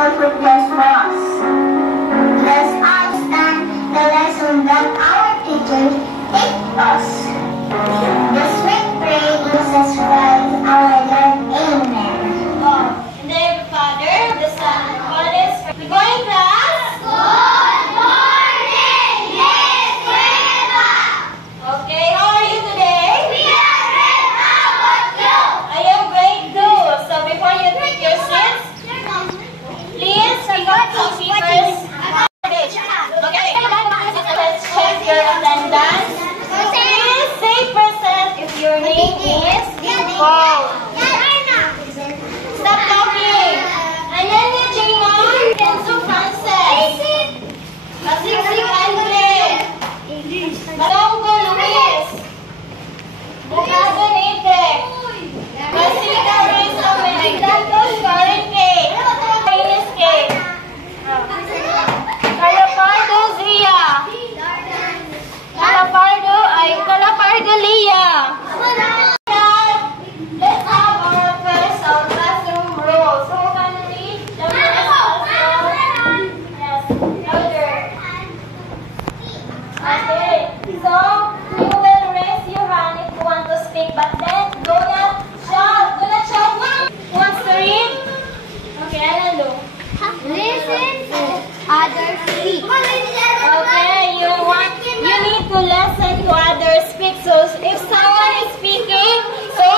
forgiveness for us. Let's understand the lesson that our teachers taught us. This week, pray Jesus Christ, our Lord. Amen. In the name of the Father, the Son, and the Holy Spirit. Good morning, class. Good morning, Miss Reva. Okay, how are you today? We are great. How about you? I am great too. So before you take your seats, please pick up some papers. Okay, let's check your attendance. Please say present if your name is called. Stop talking. Ananya Jimon, Kenzo Frances, Masiksik Andre, Madongo Luis, Bukado Nitek, Masika Risa Mendantos Karen K, Ines K, Calapardo Zia, Calapardo Lia. Let's have our first classroom rules. Who can read the first classroom? Yes, louder. Okay, so you will raise your hand if you want to speak, but then do not shout. Do not shout. Who wants to read? Okay, Anando. Listen to others speak. Okay, you need to listen to others speak. So if someone is speaking, so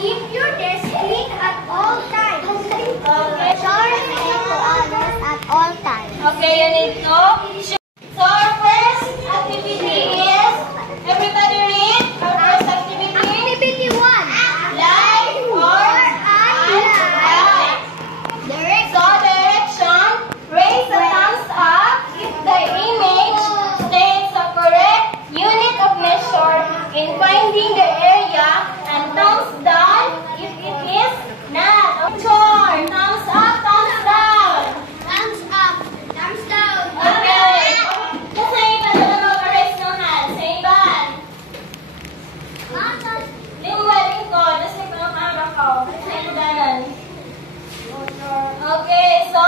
Keep your discipline at all times. okay. Show respect to others at all times. Okay, you need to. So our first activity is, everybody read our first activity. Activity 1. Like or unlike. So direction, raise a thumbs up if the image states a correct unit of measure in finding the area, and thumbs down if it is not. Sure, thumbs up, thumbs down. Thumbs up. Thumbs down. Okay. Sa iban na lang mag-raise ng hand. Sa iban. Lingwaling ko. Kasi ko ng camera ko. Sa ibanan. Okay, so,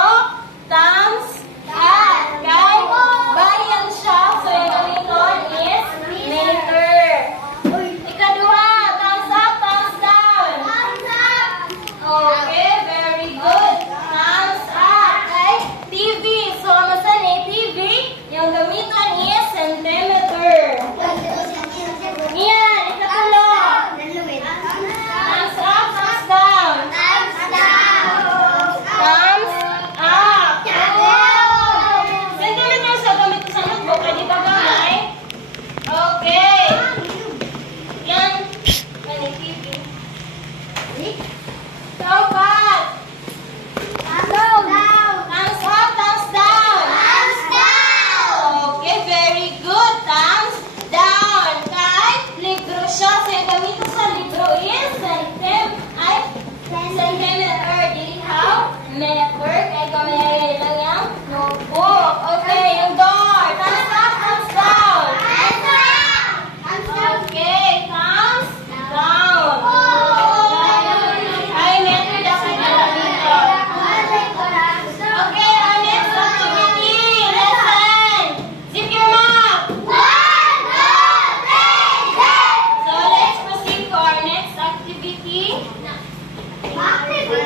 thumbs up. Right? Bayan siya. So, yung gamiton is meter. Ikaduha, thumbs up, thumbs down. Thumbs up. Okay, very good. Thumbs up. Okay, TV. So, masan ni TV? Yung gamitan is centimeter. Yan, ikatulo. Thumbs up, thumbs down. Thumbs down. Thumbs up. Centimeter sa gamit ko sa notebook. Pwede ba gamay? Okay. Yan. Yan, TV. Dapat. Thumbs up, thumbs down. Okay, very good. Thumbs down. Kahit libro siya. So, yung gamito sa libro is centimeter. Dili how? Meter. Kaya gamay lang yung notebook. Okay, yung door. Thumbs up, thumbs down. Okay, thumbs down. Ay, meter dapat na dito. Okay, our next activity. Lesson. Zip your mouth. So, let's proceed to our next activity. Find the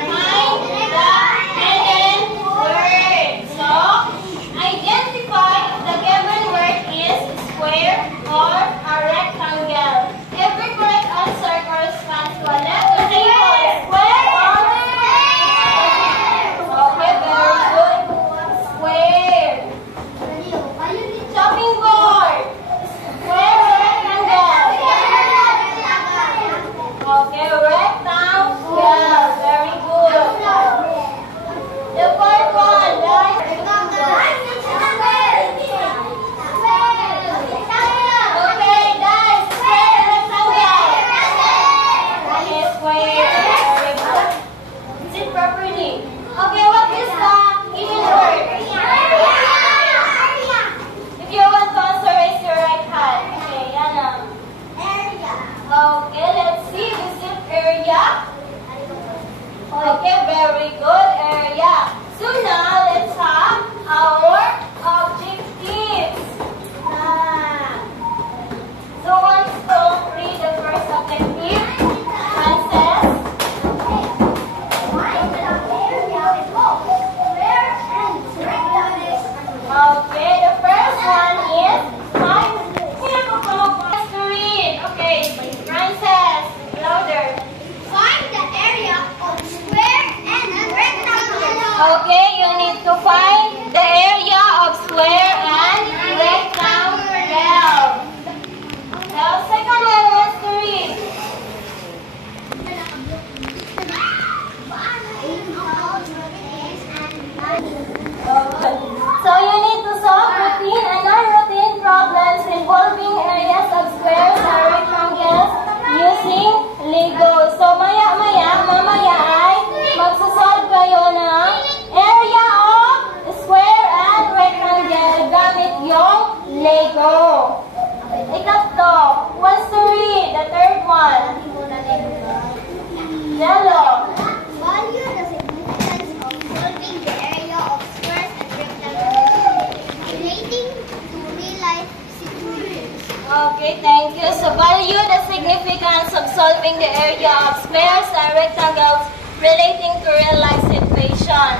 Okay, thank you. So, value the significance of solving the area of squares and rectangles relating to real-life situation.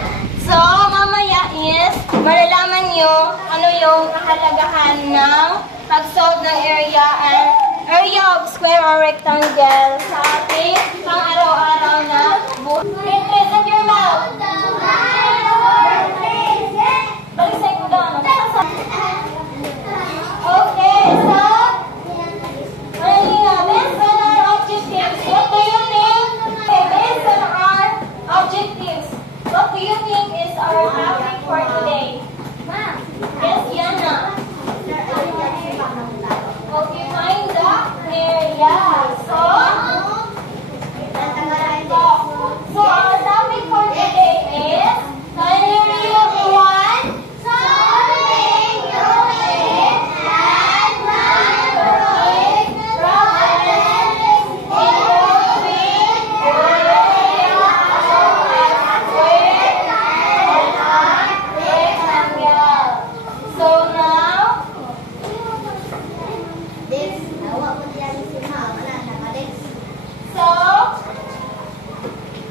So, mamaya is, malalaman nyo ano yung kahalagahan ng pag-solve ng area of square or rectangle sa ating pang-araw-araw na buhay. Please, at your mouth. Balisay ko doon. Okay, so, based on our objectives, what do you think? Okay, based on our objectives, what do you think is our topic for today? Yes, Yana. Okay, find the area. So our topic for today is Culinary one. Solving unit and numbering problems involving area of square and rectangle. So now, so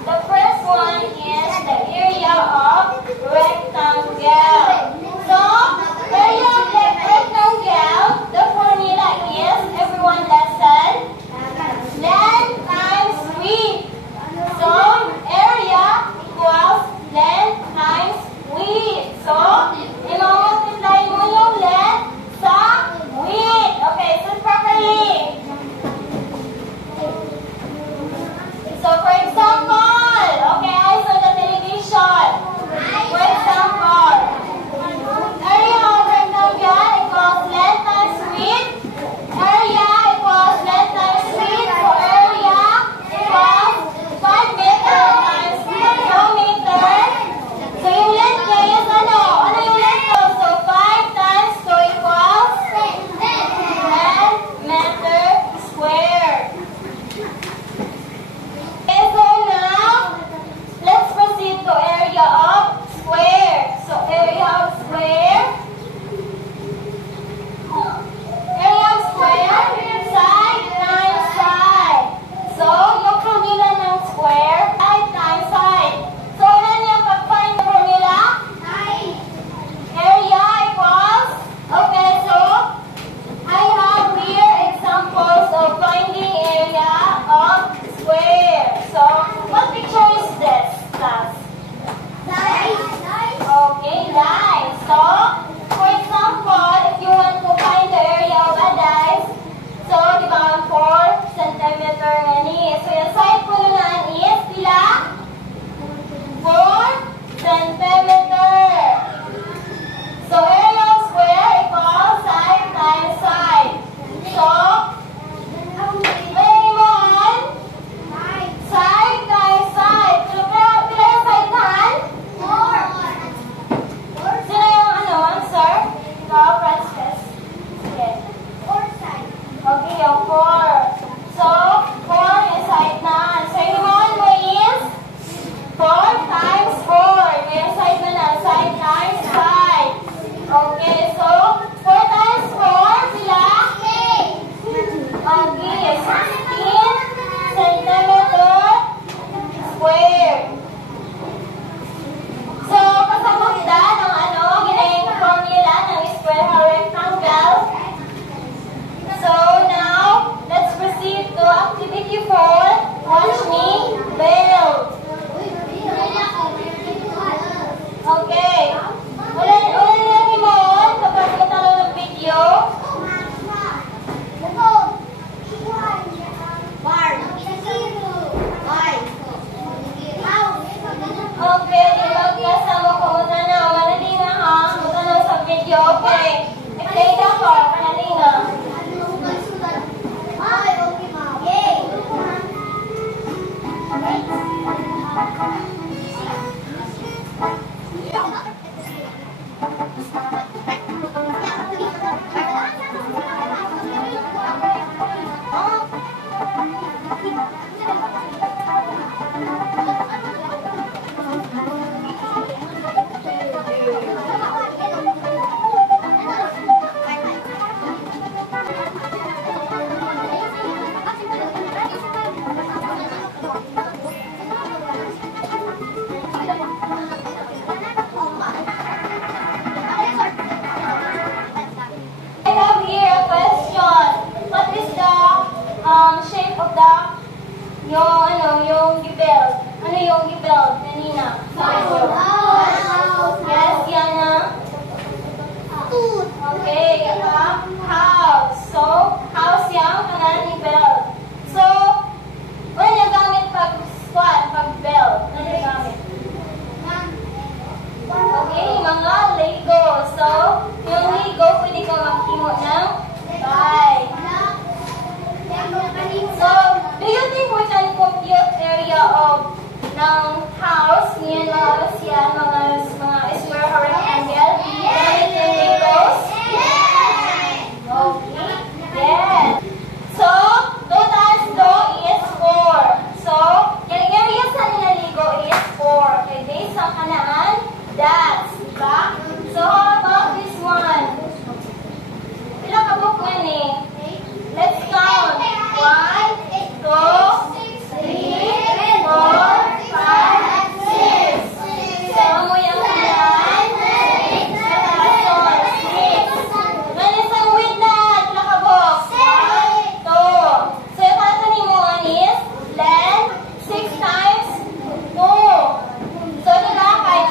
the first one is the area of rectangle. So, area of the rectangle, the formula is, everyone lesson, length times width. So, area equals length times width. So, i-multiply mo yung length sa width. Okay, so properly. So, for example, okay, eyes on the television. For example, area of rectangle equals length times width. Area equals length times width. So, area equals 5 meter times 2 meter. So, yung length niya is ano? Ano yung length ko? So, 5 times 2 equals 10 meter square. Okay, so now, let's proceed to area of square. So, area of square. Area of square, side times side. So, yung formula ng square, side times side. So, ano yung pag-find the formula? Area equals, okay, so, I have here examples of finding area of square. So, what picture is this, class? Okay, dice. So, for example, if you want to find the area of a dice, so, di ba, 4 centimeter ngani. So, yung side po na is, pila? 4 centimeter. So, area of square equals side times side. So, may mo on side times side. So, pila yung side tan? 4. Sino yung answer? Ikaw, Frances. Sige. Okay, yung 4. So, 4 yung side tan. So, yung mo is 4 times 4. May side na side times side. Okay, so 4 times 4 sila? Okay, 16 centimeter square. So, kasabot na ng ginayang formula ng square or rectangle. So, now, let's proceed to activity 4. Watch me build. Okay. Ulan lang imon kapag magtanong ng video. Okay, magkasama ko magtanong. Manali na ha. Magtanong sa video. Okay. Excited ako. Manali na. yung gibel. Ano yung gibel? Kanina. Yes, yan na. Okay, house. So, house yung kanan ni bell. So, ano yung gamit pag squat, pag bell? Ano yung gamit? Okay, mga Lego. So, yung Lego, pwede ka maghimo ng bye. So, do you think we can compute area of ng house? Niyan mga square or rectangle? Gamit yung Legos? Okay. Yes. So, 2 times 2 is 4. So, yung area sa nila Lego is 4. Okay, based sa kanaan, that's, diba? So, how about this one? Pila ka book man eh? Let's count. 1, 2, 3, 4, 5, 6. So, mo yung kanaan. Katason, 6. Ganis ang width na. Pila ka book? 2. So, yung katanin mo is length 6 times 2. So, diba? Kaya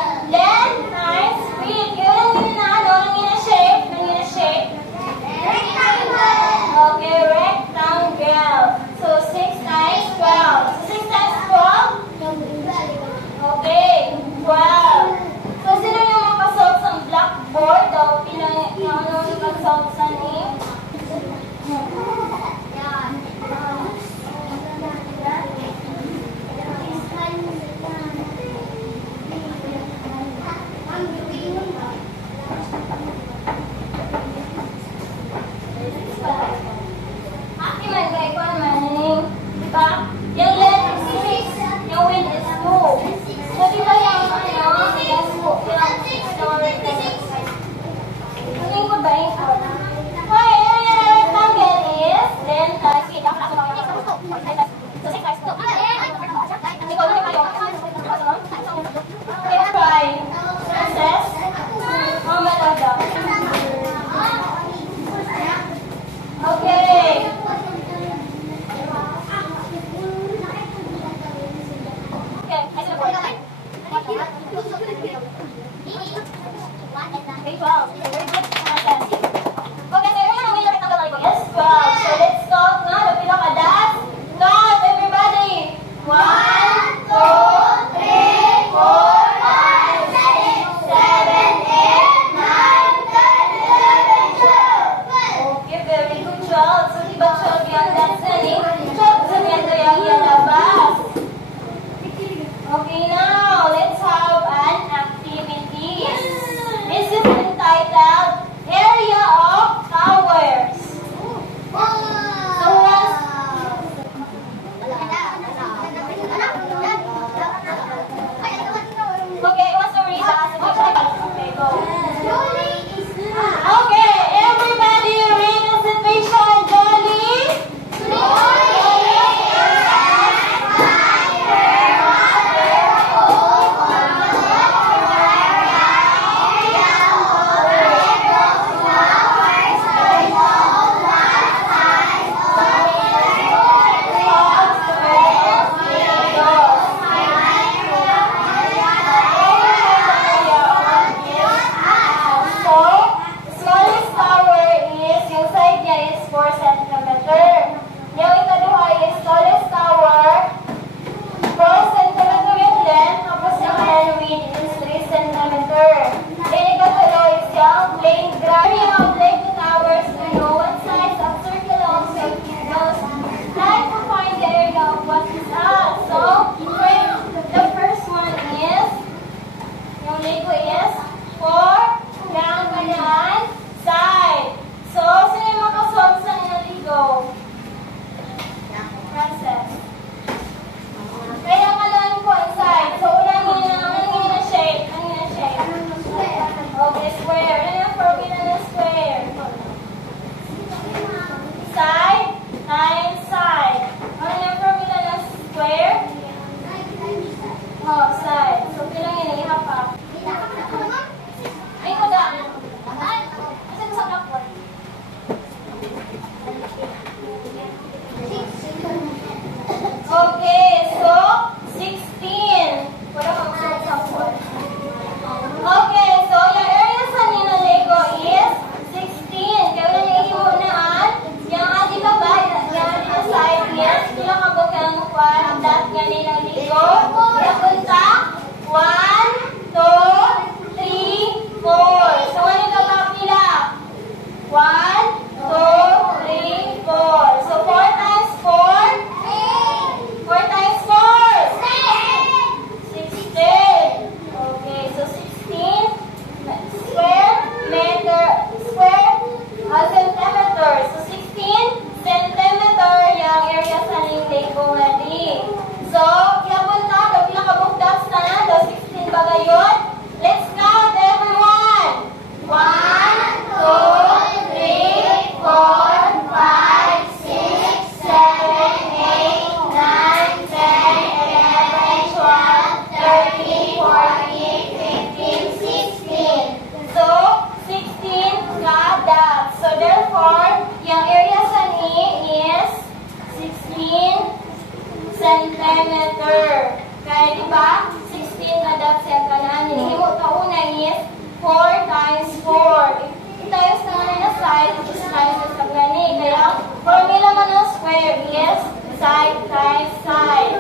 ba? 16 na dots yung kanan. Hinihimo ka una is 4 times 4. If times na nga na side, which is times sa gani. Kaya, formula man ng square is side times side.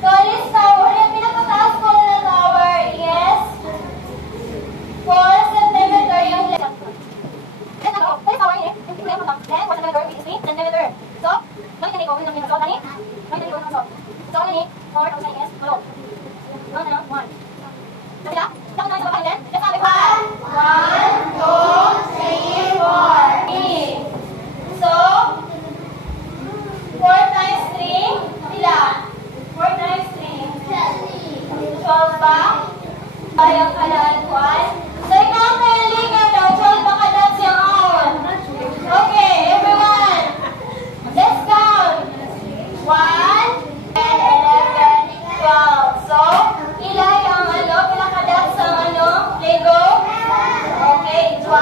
So, this tower, yung pinakataas ko na tower is 4 cm yung length. Then, this tower here, yung pinakataas ko lang. Then, 4 cm is 3 cm. So, gamit ko ng so, gani? Gamit ko ng so. So, gani, 4 times is, hello. Ano na, 1. Kasi na, lang na sa baka din. Just sabi ko. 1, 2, 3, 4. So, 4 times 3, pila? 4 times 3. 12 ba? Bayang kalaan 1. So, ikaw kayo ligaw daw. 12 ba kadat yung on? Okay, everyone. Let's count. 1, 10, 11, 12. So, ilay ang ano? Pinakadat sa ano? Lego? Okay, 12.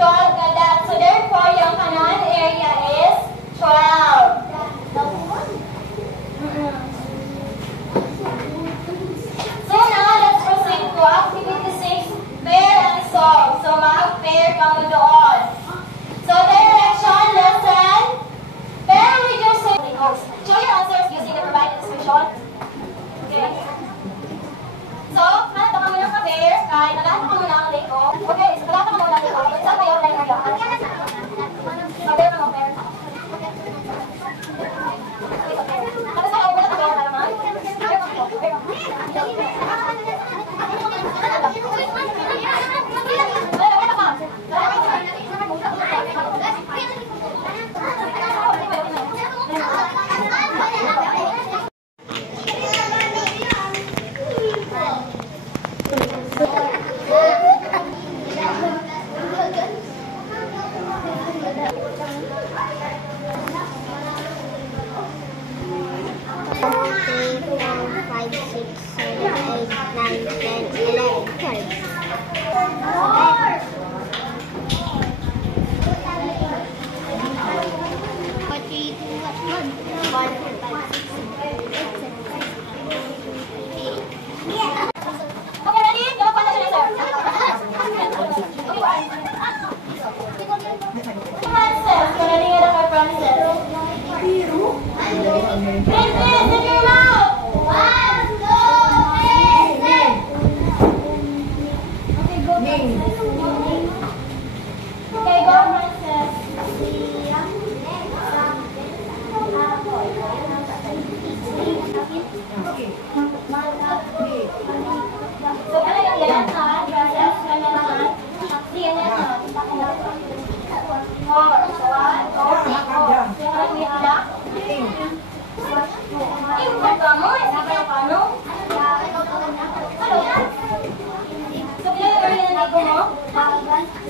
12 kadat. So, therefore, yung kanan area is 12. So now, let's proceed to activity 6, pair and solve. So mag-pair ka mo doon. So direction, lesson, pair with your siblings. Show your answers using the provided description. Okay. So, nalata ka muna ka-pair, kahit nalata ka muna ang Lego. Okay, so nalata ka muna ang Lego. Saan kayo tayo ngayon? Mag-pair ka mo, pair. Tapos ako, wala ka pair naman. Pair ka mo, pair ka mo.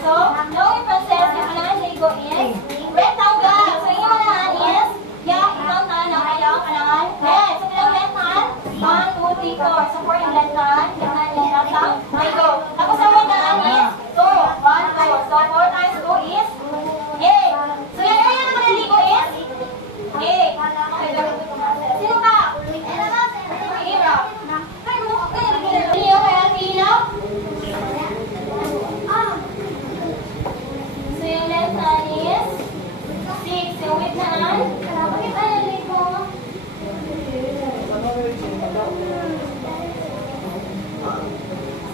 So, knowing process, yung kailangan Lego is rectangle. So, yung kailangan is, itong tanan na kailangan. Yes. So, kailangan left hand, 1, 2, 3, 4. So, for yung left hand, Lego. Tapos, ang right hand is 2, 1, 2. So, 4 times 2 is 8. So, yung area naman ng Lego is 8. Okay, sino ka? Ira. Leo, kaya Leo? So, yung left hand is 6. Yung right hand, bakit ano Lego?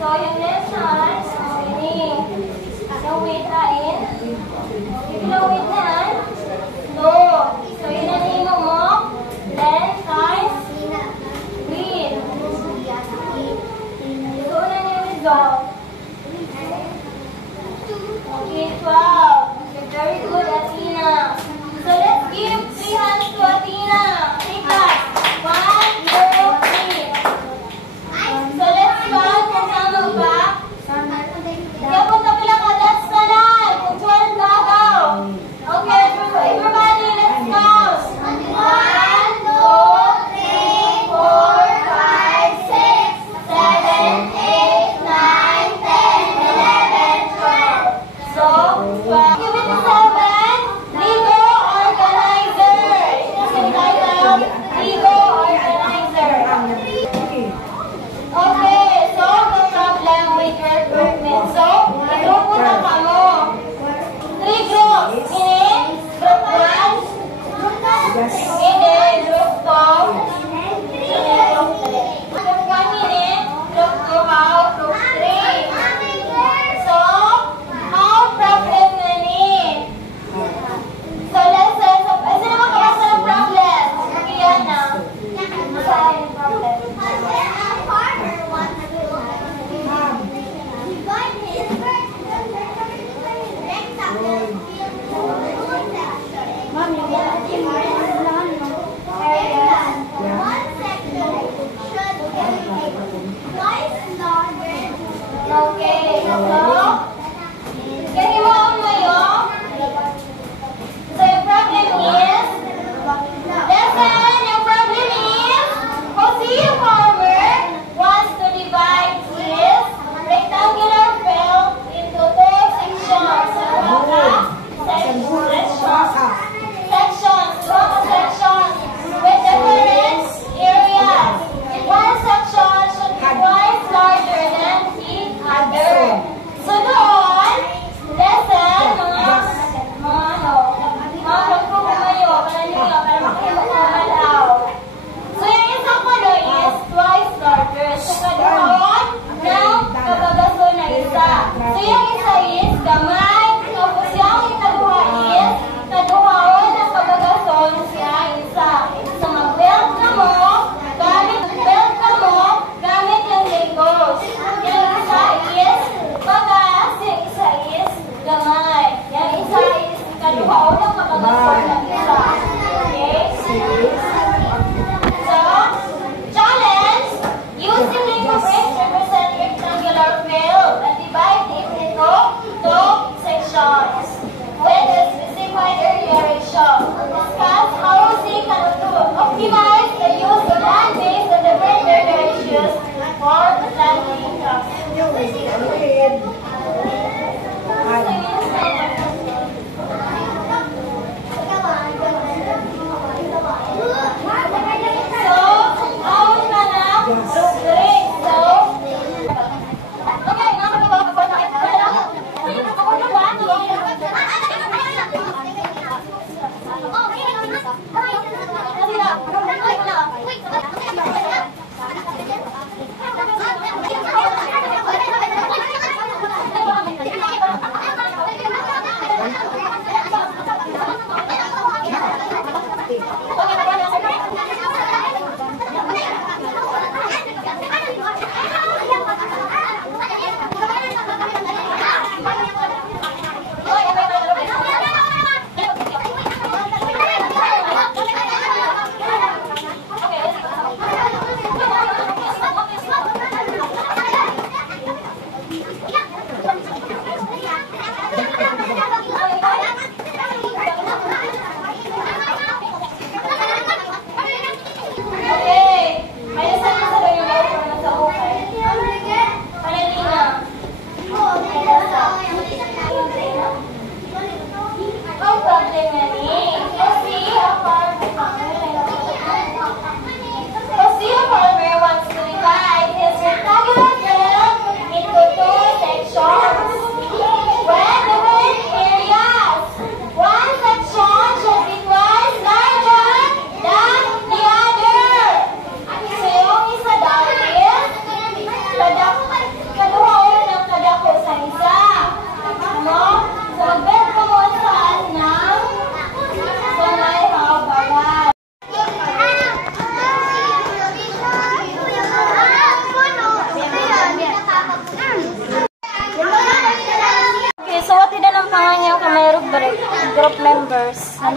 So, yung left hand, ini. Yung right hand, yung right hand, 2. So, yun ang nino mo, left times width. So, una niya yung result. Okay, 12. You're very good, Athena. So, let's give 3 hands to Athena. Take that. 1, 2, 3. So, let's count kung tama ba. Kaya punta pala ka, that's kanan. Kung 12 gagaw.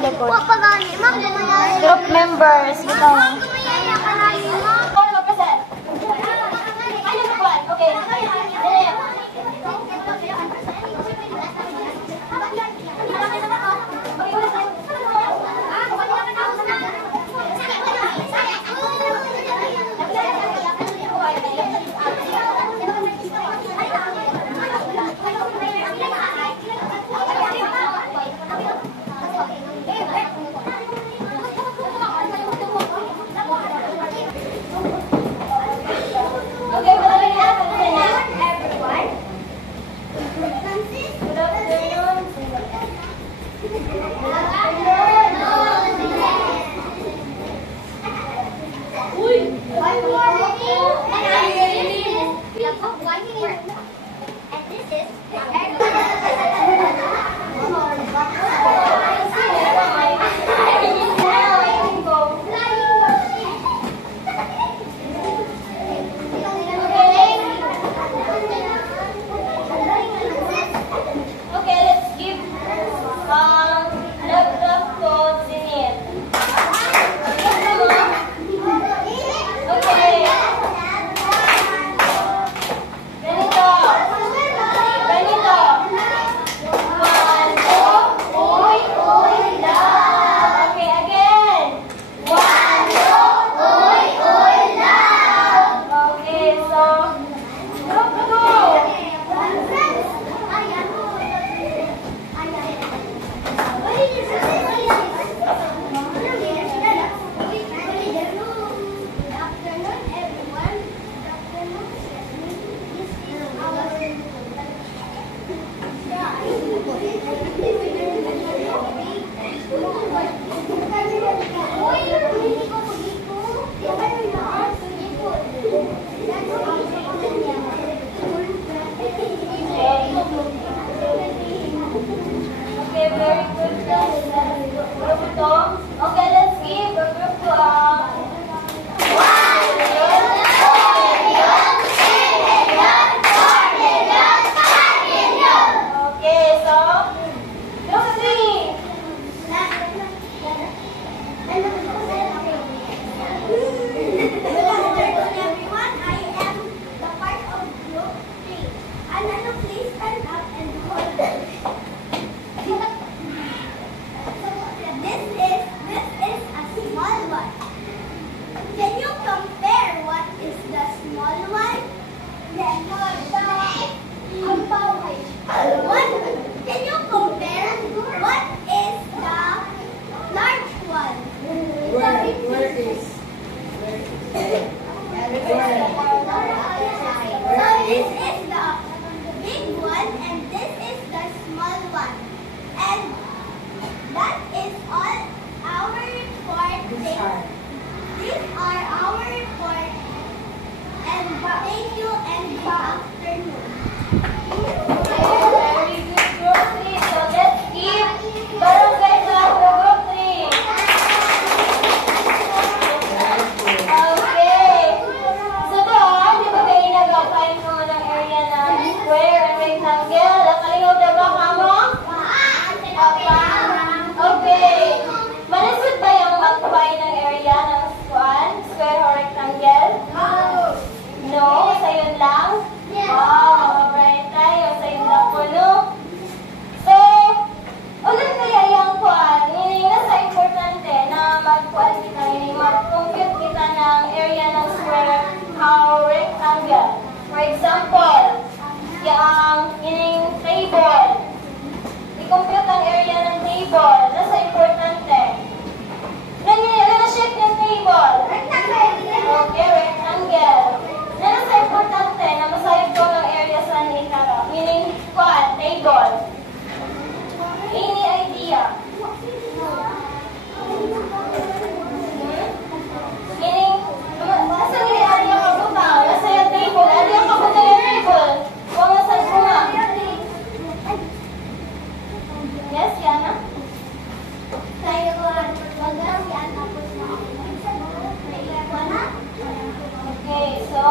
likod. Wa pa gani, ma'am, gumayayan. Group members, ito. Ma'am, gumayayan ka na yun, ma'am. All represent. Ay, nagkakuan. Okay. Okay, wala rin natin na. Everyone. Good afternoon. One more thing. And this is Okay, let's give love to Zinit. Okay. Ganito. Ganito. 1, 2, uy, uy, love. Okay, again. 1, 2, uy, uy, love. Okay, so group 2. Okay, very good. Group 2. Okay, let's give the group to Okay, so group 3. Everyone, I am the part of group 3. Anano, please stand up and hold it. This is a small one. Can you compare what is the small one? Can you compare what is the large one? So this is the big one and this is the small one. And that is all our report. These are our report. And thank you and good afternoon. Very good, group 3. So let's give barangay clap to group 3. Okay. So doon, di ba kayo nag-apply mo ng area ng square and rectangle? Nakalingog na ba kamo? Okay. Malasod ba yung mag-apply ng area ng square or rectangle? No? Sa yun lang? Wow, mabait tayo. Sa yun lang po, no? So, ulit kaya yung kuan, yun nasa importante na mag-kuan kita, yun mag-compute kita ng area ng square or rectangle. For example, yung table. I-compute ang area ng table. Nasa importante. Na-shape yung table. Okay, rectangle. Nasa importante na masayag ko ng area sa itara. Meaning, kuan, table. Any idea? Meaning, nasa yung area ka buta? Nasa yung table. Area ka buta yung table. Huwag nasa kuma. Yes, Yana? Okay, so,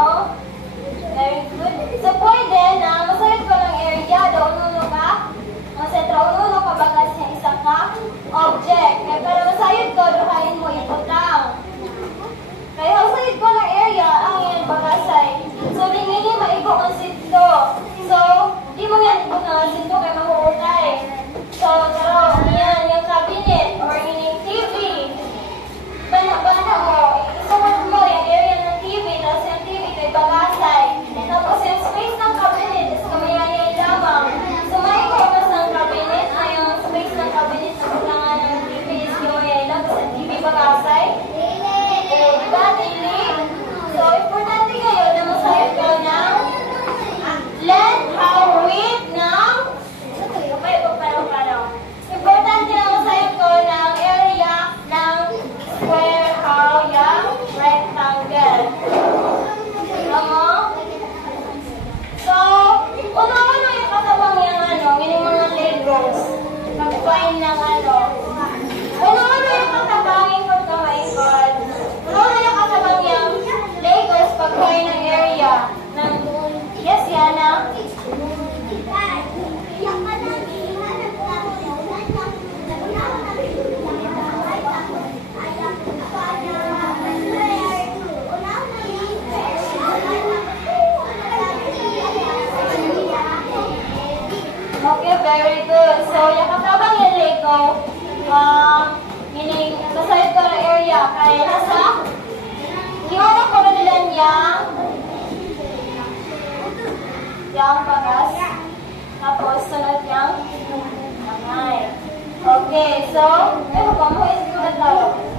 very good. So, pwede na masayag ko ng area, daw ununo ka. Ang sentro, ununo ka bagas niya isa ka. object. Kaya para masayod ko, duhain mo ibutang. Kaya ang sayod ko ng area, ang iyong bagasay. So, di nga maibo ang sito. So, di mo yan ibutang ang sito kaya mahuutay. So, pero yan, yung cabinet or yung TV. Bana mo, isuot mo yung area ng TV, tapos yung TV kay bagasay. Tapos yung space ng cabinet is kamayayay lamang. So, maibo mas ng cabinet, na yung space ng cabinet na kulangan ng TV is kamayayay lang, tapos yung TV bagasay. Diba, daily? So, importante kayo na masayot ko ng land, how, width, ng importante na masayot ko ng area ng square, how, yung rectangle. Tama? So, una-una yung kasabang yung yung mga Legos. Mag-find ng una-una yung kasabang yung pagkamaikot. Una-una yung kasabang yung Legos pag-find ng area. Yes, Yana? Okay, very good. So, yung katabang yung Lego, masayot ko ng area. Kaya nasa, yung ko na nila yung bagas. Tapos, sunod yung kamay. Okay, so, ano pa mo? Ito na tayo.